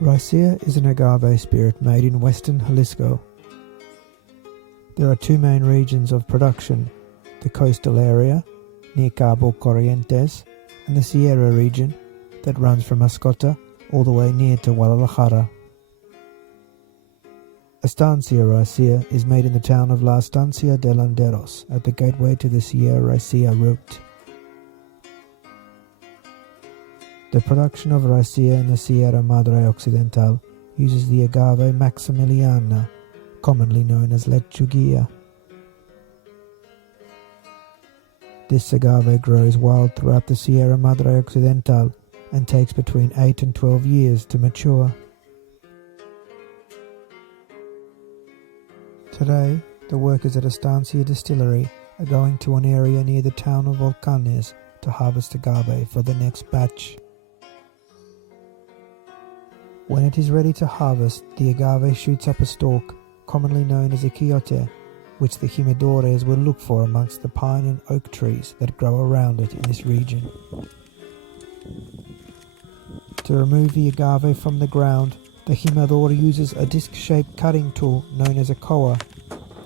Raicilla is an agave spirit made in western Jalisco. There are two main regions of production, the coastal area, near Cabo Corrientes, and the Sierra region, that runs from Mascota all the way near to Guadalajara. Estancia Raicilla is made in the town of Estancia de Landeros, at the gateway to the Sierra Raicilla route. The production of Raicilla in the Sierra Madre Occidental uses the agave maximiliana, commonly known as lechuguilla. This agave grows wild throughout the Sierra Madre Occidental and takes between 8 and 12 years to mature. Today, the workers at Estancia Distillery are going to an area near the town of Volcanes to harvest agave for the next batch. When it is ready to harvest, the agave shoots up a stalk, commonly known as a quiote, which the jimadores will look for amongst the pine and oak trees that grow around it in this region. To remove the agave from the ground, the jimador uses a disc-shaped cutting tool known as a coa,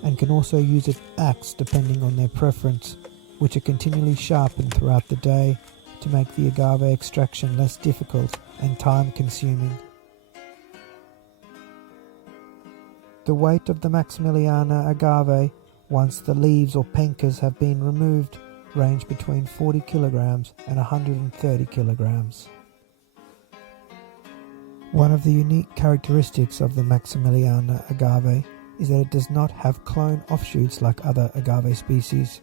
and can also use an axe depending on their preference, which are continually sharpened throughout the day to make the agave extraction less difficult and time-consuming. The weight of the maximiliana agave, once the leaves or pencas have been removed, range between 40 kilograms and 130 kilograms. One of the unique characteristics of the maximiliana agave is that it does not have clone offshoots like other agave species.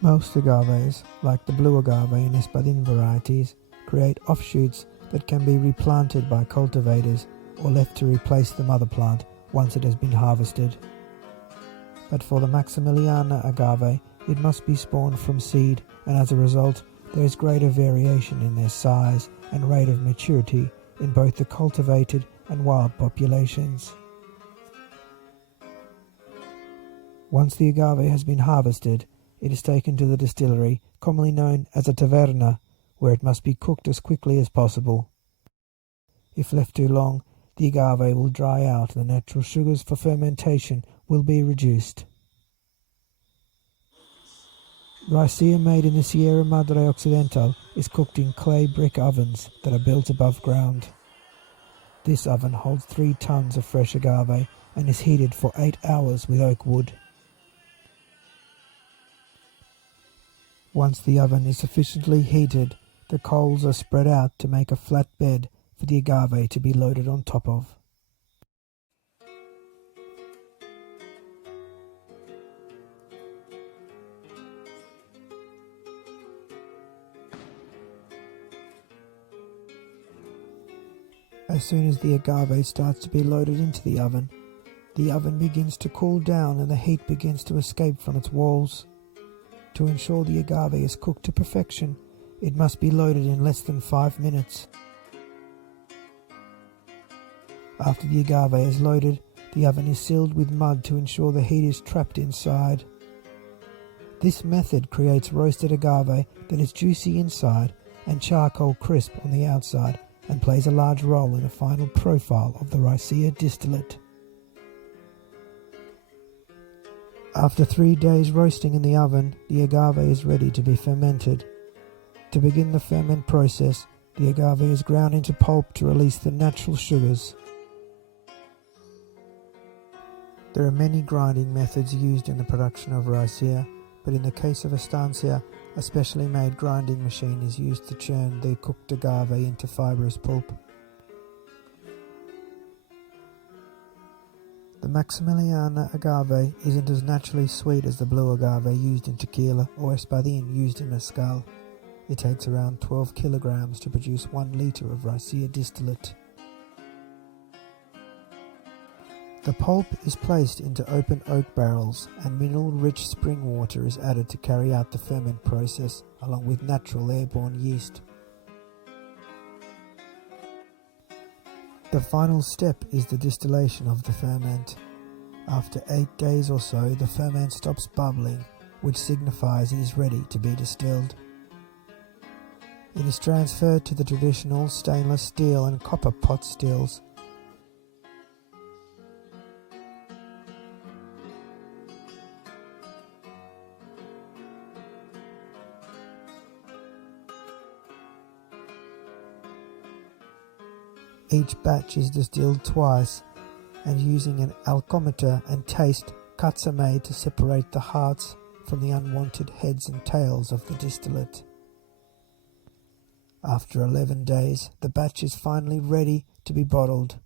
Most agaves, like the blue agave and espadín varieties, create offshoots that can be replanted by cultivators or left to replace the mother plant once it has been harvested. But for the maximiliana agave, it must be spawned from seed, and as a result, there is greater variation in their size and rate of maturity in both the cultivated and wild populations. Once the agave has been harvested, it is taken to the distillery, commonly known as a taberna, where it must be cooked as quickly as possible. If left too long, the agave will dry out and the natural sugars for fermentation will be reduced. Raicilla made in the Sierra Madre Occidental is cooked in clay brick ovens that are built above ground. This oven holds 3 tons of fresh agave and is heated for 8 hours with oak wood. Once the oven is sufficiently heated, the coals are spread out to make a flat bed for the agave to be loaded on top of. As soon as the agave starts to be loaded into the oven begins to cool down and the heat begins to escape from its walls. To ensure the agave is cooked to perfection, it must be loaded in less than 5 minutes. After the agave is loaded, the oven is sealed with mud to ensure the heat is trapped inside. This method creates roasted agave that is juicy inside and charcoal crisp on the outside, and plays a large role in the final profile of the Raicilla distillate. After 3 days roasting in the oven, the agave is ready to be fermented. To begin the ferment process, the agave is ground into pulp to release the natural sugars. There are many grinding methods used in the production of Raicilla, but in the case of Estancia, a specially made grinding machine is used to churn the cooked agave into fibrous pulp. The maximiliana agave isn't as naturally sweet as the blue agave used in tequila or espadín used in mezcal. It takes around 12 kilograms to produce 1 liter of Raicilla distillate. The pulp is placed into open oak barrels and mineral-rich spring water is added to carry out the ferment process, along with natural airborne yeast. The final step is the distillation of the ferment. After 8 days or so, the ferment stops bubbling, which signifies it is ready to be distilled. It is transferred to the traditional stainless steel and copper pot stills. Each batch is distilled twice, and using an alcometer and taste, cuts are made to separate the hearts from the unwanted heads and tails of the distillate. After 11 days, the batch is finally ready to be bottled.